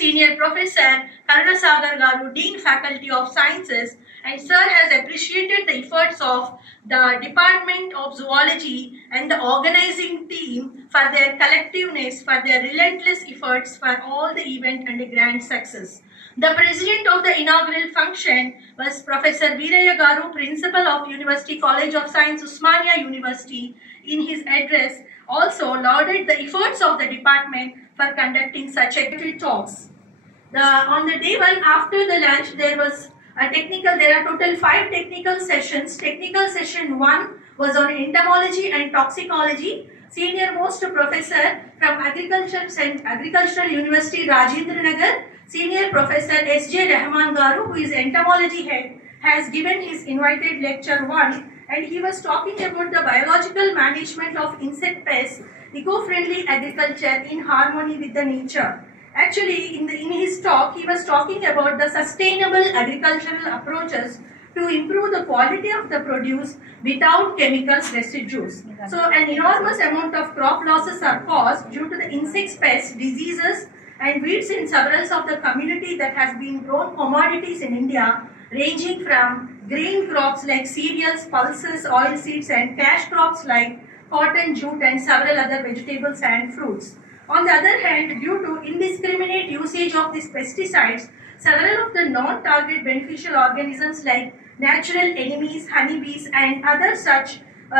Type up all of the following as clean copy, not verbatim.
Senior Professor Karunasagar Garu, Dean Faculty of Sciences, and Sir has appreciated the efforts of the Department of Zoology and the organizing team for their collectiveness, for their relentless efforts for all the event and the grand success. The president of the inaugural function was Professor Veeraya Garu, Principal of University College of Science, Osmania University. In his address, also lauded the efforts of the department for conducting such talks. On the day one after the lunch, there are total 5 technical sessions. Technical session 1 was on entomology and toxicology. Senior most professor from Agricultural University, Rajendra Nagar, Senior Professor S.J. Rahman Garu, who is entomology head, has given his invited lecture 1, and he was talking about the biological management of insect pests, eco-friendly agriculture in harmony with the nature. Actually, in his talk, he was talking about the sustainable agricultural approaches to improve the quality of the produce without chemicals residues. So, an enormous amount of crop losses are caused due to the insects, pests, diseases, and weeds in several of the community that has been grown commodities in India, ranging from grain crops like cereals, pulses, oil seeds, and cash crops like cotton, jute, and several other vegetables and fruits. On the other hand, due to indiscriminate usage of these pesticides, several of the non-target beneficial organisms like natural enemies, honeybees, and other such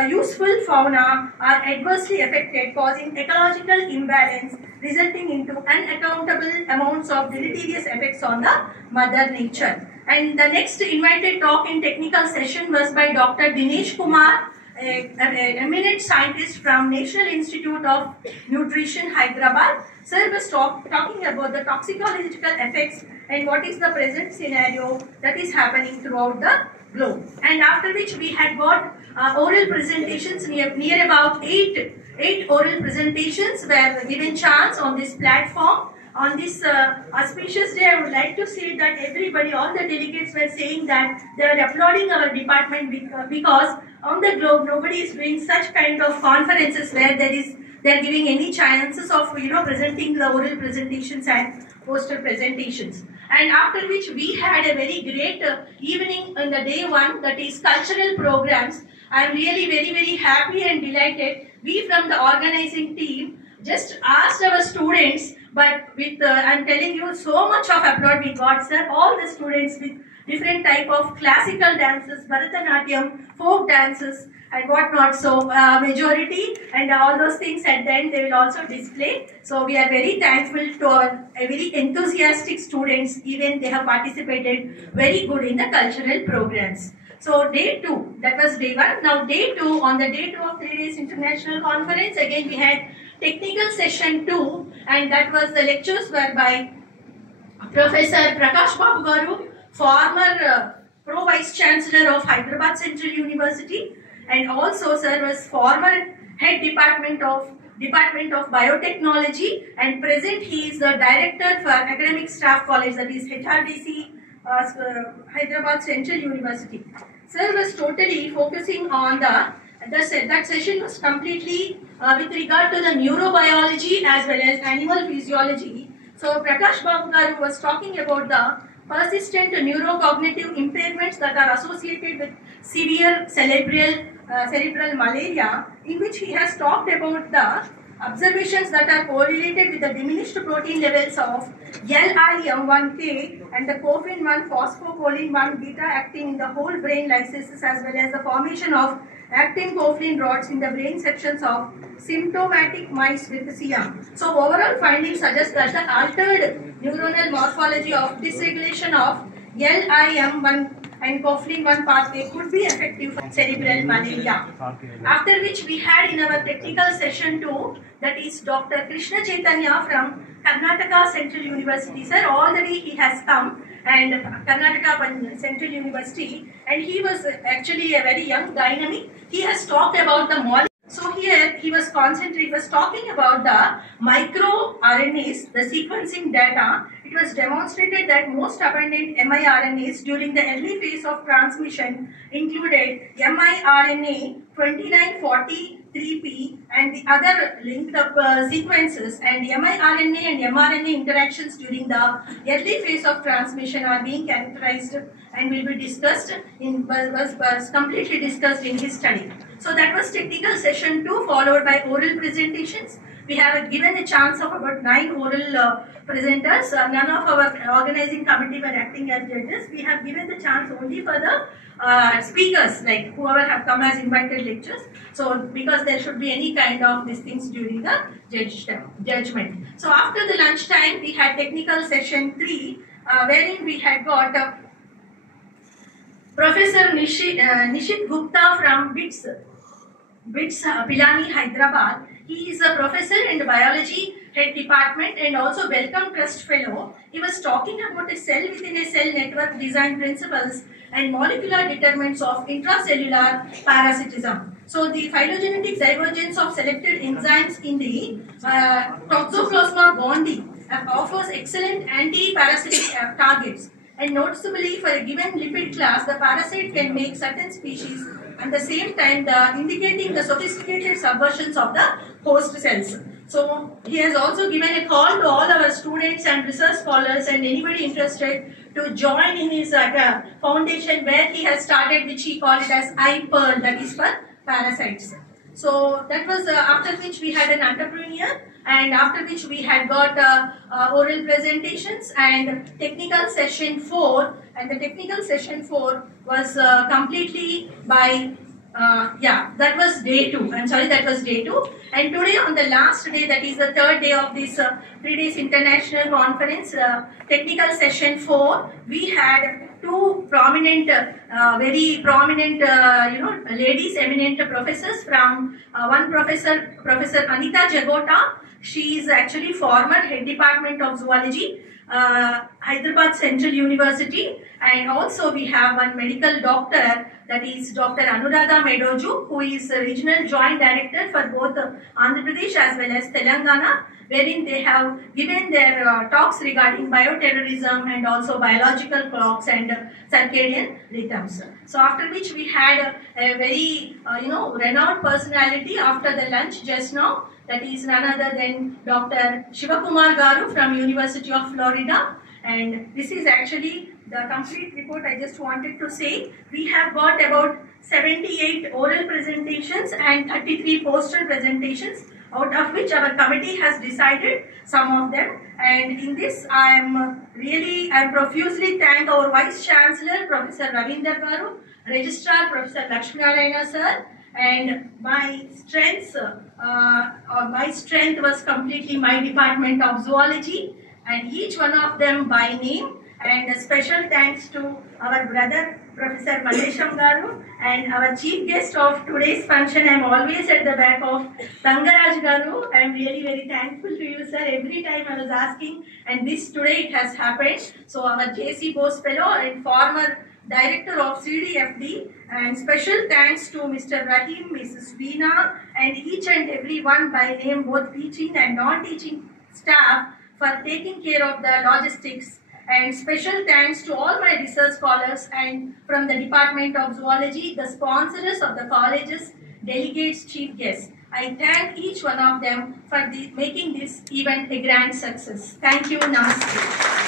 useful fauna are adversely affected, causing ecological imbalance, resulting into unaccountable amounts of deleterious effects on the mother nature. And the next invited talk in technical session was by Dr. Dinesh Kumar, an eminent scientist from National Institute of Nutrition, Hyderabad. Sir was talking about the toxicological effects and what is the present scenario that is happening throughout the globe. And after which we had got oral presentations, near about eight oral presentations were given chance on this platform. On this auspicious day, I would like to say that everybody, all the delegates were saying that they are applauding our department because on the globe, nobody is doing such kind of conferences where they are giving any chances of presenting the oral presentations and poster presentations. And after which we had a very great evening on the day 1, that is cultural programs. I am really very happy and delighted. We from the organizing team just asked our students, but with I'm telling you, so much of applaud we got, sir. All the students with different type of classical dances, Bharatanatyam, folk dances, and whatnot. So majority and all those things at the end they will also display. So we are very thankful to our very enthusiastic students. Even they have participated very good in the cultural programs. So day 2, that was day 1. Now day 2, on the day 2 of 3 days international conference, again we had technical session 2, and that was the lectures were by Professor Prakash Babu Garu, former Pro Vice Chancellor of Hyderabad Central University, and also sir was former head Department of Biotechnology, and present he is the Director for Academic Staff College, that is HRDC Hyderabad Central University. Sir was totally focusing on that session was completely with regard to the neurobiology as well as animal physiology. So Prakash Babu Garu was talking about the persistent neurocognitive impairments that are associated with severe cerebral malaria, in which he has talked about the observations that are correlated with the diminished protein levels of LIM1K and the COFIN1 phosphocholine-1 beta-actin in the whole brain lysis, as well as the formation of actin-coffin rods in the brain sections of symptomatic mice with CM. So overall findings suggest that the altered neuronal morphology of dysregulation of LIM1 and COFIN1 pathway could be effective for cerebral malaria. After which we had in our technical session 2, that is Dr. Krishna Chaitanya from Karnataka Central University. Sir, all the way he has come, and Karnataka Central University, and he was actually a very young dynamic. He has talked about the molecule. So here he was talking about the microRNAs, the sequencing data. It was demonstrated that most abundant miRNAs during the early phase of transmission included miRNA 2940 3P and the other linked up sequences and miRNA and mRNA interactions during the early phase of transmission are being characterized and will be discussed was completely discussed in his study. So that was technical session 2 followed by oral presentations. We have given a chance of about 9 oral presenters. None of our organizing committee were acting as judges. We have given the chance only for the speakers, like whoever have come as invited lectures. So because there should be any kind of these things during the judgment. So after the lunch time, we had technical session 3, wherein we had got Professor Nishit Gupta from BITS, Pilani, Hyderabad. He is a professor in the biology head department and also Wellcome Trust fellow. He was talking about a cell within a cell network design principles and molecular determinants of intracellular parasitism. So the phylogenetic divergence of selected enzymes in the Toxoplasma gondii offers excellent anti-parasitic targets. And noticeably, for a given lipid class, the parasite can make certain species at the same time indicating the sophisticated subversions of the host cells. So he has also given a call to all our students and research scholars and anybody interested to join in his foundation where he has started, which he called it as iPearl, that is for parasites. So that was after which we had an entrepreneur, and after which we had got oral presentations and technical session 4, and the technical session 4 was completely by that was day 2. I'm sorry, that was day 2. And today on the last day, that is the third day of this 3 days international conference, technical session 4, we had 2 prominent, very prominent, ladies, eminent professors from one professor, Professor Anita Jagota. She is actually former head department of zoology, Hyderabad Central University, and also we have one medical doctor, that is Dr. Anuradha Medoju, who is a regional joint director for both Andhra Pradesh as well as Telangana, wherein they have given their talks regarding bioterrorism and also biological clocks and circadian rhythms. So after which we had a very renowned personality after the lunch just now, that is none other than Dr. Shivakumar Garu from University of Florida. And this is actually the complete report. I just wanted to say we have got about 78 oral presentations and 33 poster presentations, out of which our committee has decided some of them. And in this I profusely thank our Vice Chancellor Professor Ravinder Garu, Registrar Professor Lakshminarayana sir, and my strength was completely my department of zoology, and each one of them by name. And a special thanks to our brother Professor Mallesham Garu, and our chief guest of today's function. I am always at the back of Tangaraj Garu. I am really very thankful to you, sir. Every time I was asking, and today it has happened. So our J.C. Bose fellow and former director of CDFD, and special thanks to Mr. Rahim, Mrs. Veena, and each and every one by name, both teaching and non-teaching staff, for taking care of the logistics. And special thanks to all my research scholars and from the Department of Zoology, the sponsors of the colleges, delegates, chief guests. I thank each one of them for making this event a grand success. Thank you. Namaste.